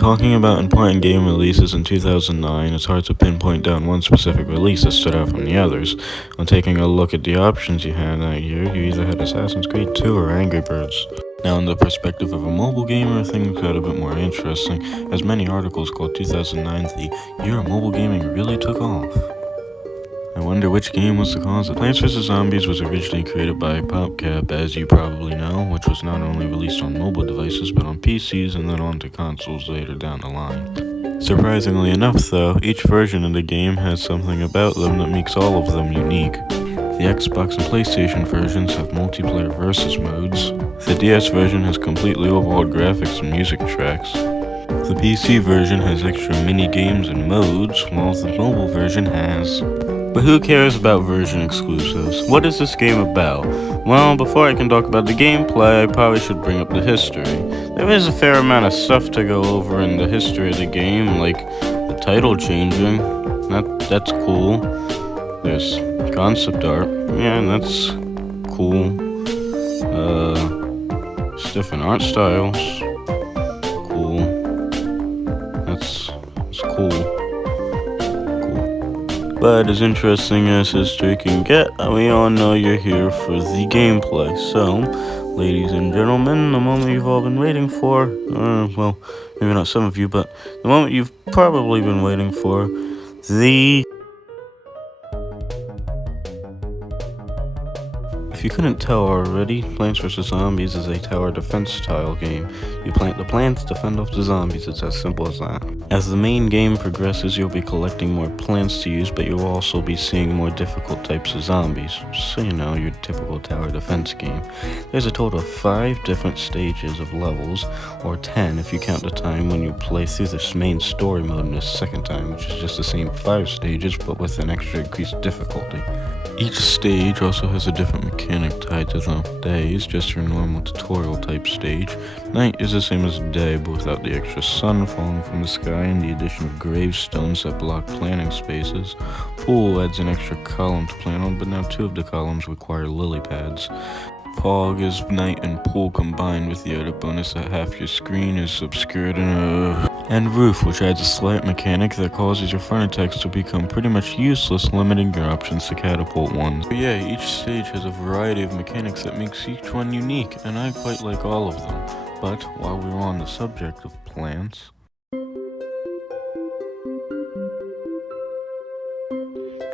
talking about important game releases in 2009, it's hard to pinpoint down one specific release that stood out from the others. When taking a look at the options you had that year, you either had Assassin's Creed 2 or Angry Birds. Now, in the perspective of a mobile gamer, things got a bit more interesting, as many articles called 2009 the year mobile gaming really took off. I wonder which game was the cause of Plants vs. Zombies was originally created by PopCap, as you probably know, which was not only released on mobile devices, but on PCs and then onto consoles later down the line. Surprisingly enough, though, each version of the game has something about them that makes all of them unique. The Xbox and PlayStation versions have multiplayer versus modes. The DS version has completely overhauled graphics and music tracks. The PC version has extra mini games and modes, while the mobile version has. But who cares about version exclusives? What is this game about? Well, before I can talk about the gameplay, I probably should bring up the history. There is a fair amount of stuff to go over in the history of the game, like the title changing. That's cool. There's concept art. Yeah, that's cool. It's different art styles. Cool. That's cool. But as interesting as history can get, we all know you're here for the gameplay. So, ladies and gentlemen, the moment you've all been waiting for, well, maybe not some of you, but the moment you've probably been waiting for, If you couldn't tell already, Plants vs. Zombies is a tower defense style game. You plant the plants, defend off the zombies, it's as simple as that. As the main game progresses, you'll be collecting more plants to use, but you'll also be seeing more difficult types of zombies. So you know, your typical tower defense game. There's a total of 5 different stages of levels, or 10 if you count the time when you play through this main story mode in the second time, which is just the same 5 stages, but with an extra increased difficulty. Each stage also has a different mechanic tied to them. Day is just your normal tutorial type stage. Night is the same as day, but without the extra sun falling from the sky and the addition of gravestones that block planting spaces. Pool adds an extra column to plan on, but now 2 of the columns require lily pads. Fog is night and pool combined, with the added bonus that half your screen is obscured and roof, which adds a slight mechanic that causes your front attacks to become pretty much useless, limiting your options to catapult ones. But yeah, each stage has a variety of mechanics that makes each one unique, and I quite like all of them. But while we were on the subject of plants,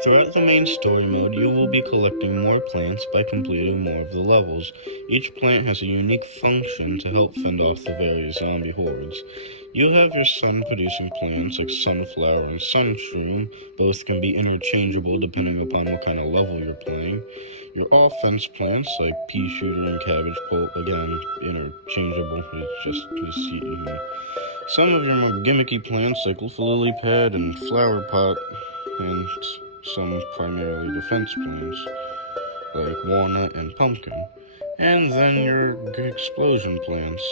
throughout the main story mode, you will be collecting more plants by completing more of the levels. Each plant has a unique function to help fend off the various zombie hordes. You have your sun-producing plants like sunflower and sunshroom. Both can be interchangeable depending upon what kind of level you're playing. Your offense plants like pea shooter and cabbage pulp, again, interchangeable. It's just you see here. Some of your more gimmicky plants like lily pad and flower pot, and some primarily defense plants, like walnut and pumpkin, and then your explosion plants.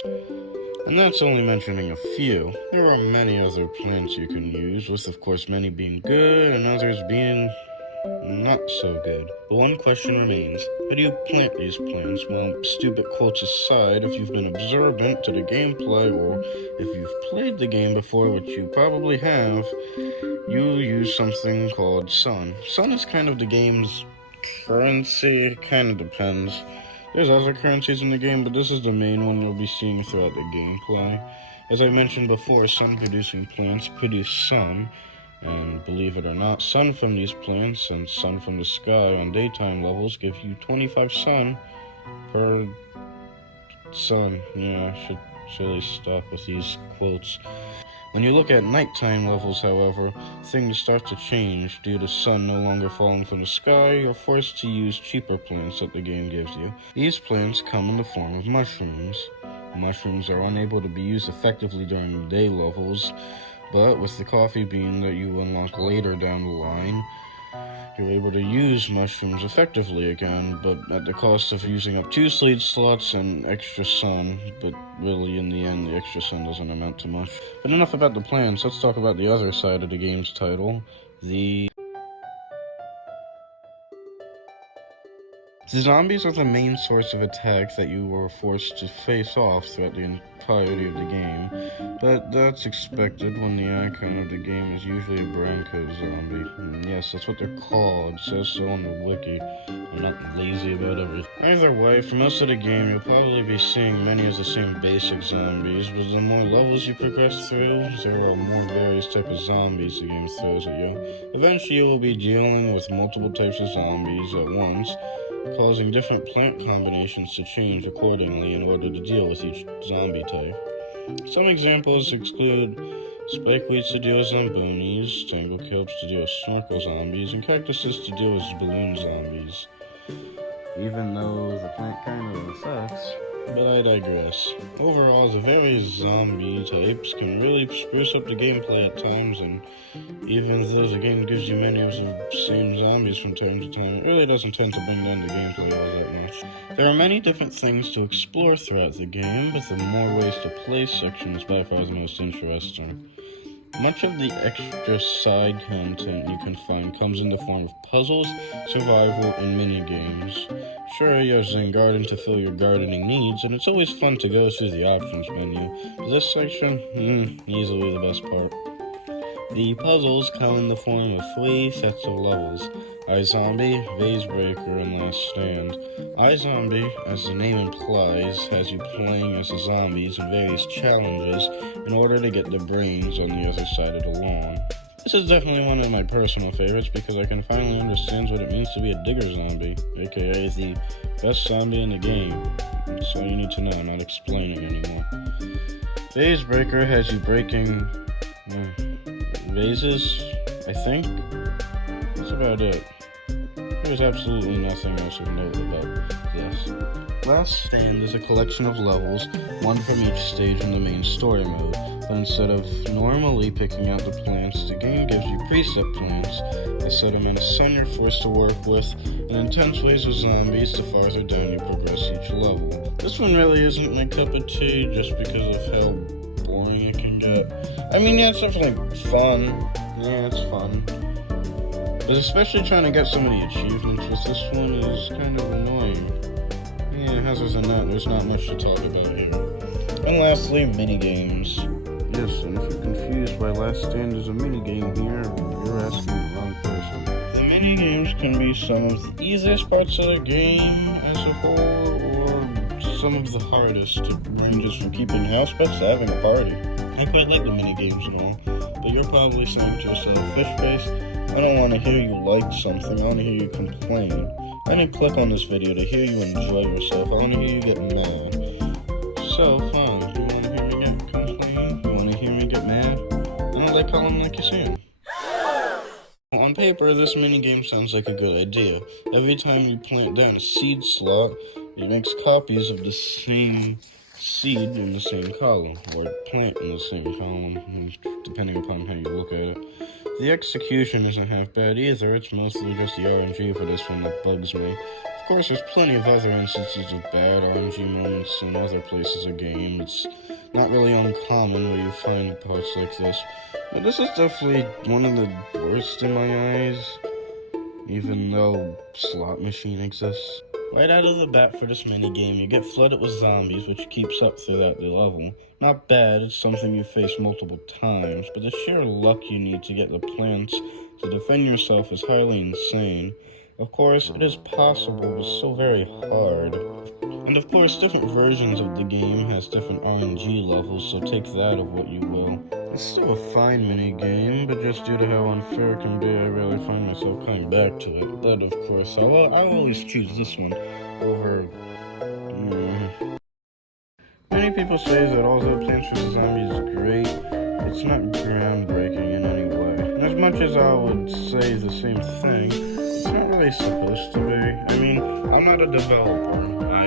And that's only mentioning a few. There are many other plants you can use, with of course many being good and others being not so good. But one question remains: how do you plant these plants? Well, stupid quotes aside, if you've been observant to the gameplay, or if you've played the game before, which you probably have, you use something called sun. Sun is kind of the game's currency. It kind of depends. There's other currencies in the game, but this is the main one you'll be seeing throughout the gameplay. As I mentioned before, sun-producing plants produce sun, and believe it or not, sun from these plants and sun from the sky on daytime levels give you 25 sun per sun. Yeah, I should really stop with these quotes. When you look at nighttime levels, however, things start to change. Due to sun no longer falling from the sky, you're forced to use cheaper plants that the game gives you. These plants come in the form of mushrooms. Mushrooms are unable to be used effectively during the day levels, but with the coffee bean that you unlock later down the line, you're able to use mushrooms effectively again, but at the cost of using up 2 sleep slots and extra sun. But really, in the end, the extra sun doesn't amount to much. But enough about the plants, let's talk about the other side of the game's title, the The zombies are the main source of attack that you were forced to face off throughout the entirety of the game, but that's expected when the icon of the game is usually a brown coat zombie. And yes, that's what they're called, it says so on the wiki. I'm not lazy about everything. Either way, for most of the game, you'll probably be seeing many of the same basic zombies, but the more levels you progress through, there are more various types of zombies the game throws at you. Eventually, you will be dealing with multiple types of zombies at once, causing different plant combinations to change accordingly in order to deal with each zombie type. Some examples include spikeweeds to deal with zomboonies, tanglekelps to deal with snorkel zombies, and cactuses to deal with balloon zombies. Even though the plant kind of sucks, but I digress. Overall, the various zombie types can really spruce up the gameplay at times, and even though the game gives you many of the same zombies from time to time, it really doesn't tend to bring down the gameplay all that much. There are many different things to explore throughout the game, but the more ways to play section is by far the most interesting. Much of the extra side content you can find comes in the form of puzzles, survival, and mini-games. Sure, you have Zen Garden to fill your gardening needs, and it's always fun to go through the options menu, but this section, easily the best part. The puzzles come in the form of 3 sets of levels: iZombie, Vase Breaker, and Last Stand. iZombie, as the name implies, has you playing as the zombies in various challenges in order to get the brains on the other side of the lawn. This is definitely one of my personal favorites because I can finally understand what it means to be a digger zombie, aka the best zombie in the game. That's all you need to know, I'm not explaining anymore. Vase Breaker has you breaking vases, I think. That's about it. There's absolutely nothing else of note about this. Last Stand is a collection of levels, one from each stage in the main story mode, but instead of normally picking out the plants, the game gives you preset plants that set them in a sun you're forced to work with, and intense waves of zombies the farther down you progress each level. This one really isn't my cup of tea just because of how boring it can get. I mean, yeah, it's definitely fun. Yeah, it's fun. But especially trying to get so many achievements with this one is kind of annoying. Yeah, other than that, there's not much to talk about here. And lastly, minigames. Yes, and if you're confused by Last Stand as a minigame here, you're asking the wrong person. The minigames can be some of the easiest parts of the game as a whole, or some of the hardest, ranges from keeping house pets to having a party. I quite like the minigames and all, but you're probably saying to yourself, Fishface, I don't want to hear you like something, I want to hear you complain. I didn't click on this video to hear you enjoy yourself, I want to hear you get mad. So, fine, do you want to hear me complain? You want to hear me get mad? I don't like calling like you see him. On paper, this minigame sounds like a good idea. Every time you plant down a seed slot, it makes copies of the same seed in the same column, or plant in the same column, depending upon how you look at it. The execution isn't half bad either, it's mostly just the RNG for this one that bugs me. Of course, there's plenty of other instances of bad RNG moments in other places of game. It's not really uncommon where you find parts like this, but this is definitely one of the worst in my eyes, even though Slot Machine exists. Right out of the bat for this minigame, you get flooded with zombies, which keeps up throughout the level. Not bad, it's something you face multiple times, but the sheer luck you need to get the plants to defend yourself is highly insane. Of course, it is possible, but so very hard. And of course, different versions of the game has different RNG levels, so take that of what you will. It's still a fine minigame, but just due to how unfair it can be, I rarely find myself coming back to it. But of course, I'll always choose this one over... Many people say that although Plants vs. Zombies is great, it's not groundbreaking in any way. And as much as I would say the same thing, it's not really supposed to be. I mean, I'm not a developer. I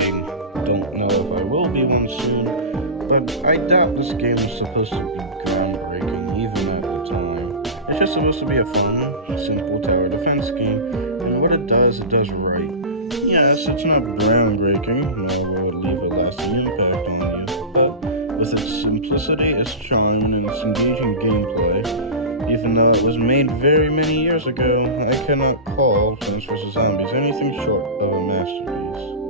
don't know if I will be one soon, but I doubt this game is supposed to be groundbreaking, even at the time. It's just supposed to be a fun, simple tower defense game, and what it does right. Yes, it's not groundbreaking, nor will it leave a lasting impact on you, but with its simplicity, its charm, and its engaging gameplay, Even though it was made very many years ago, I cannot call Plants vs. Zombies anything short of a masterpiece.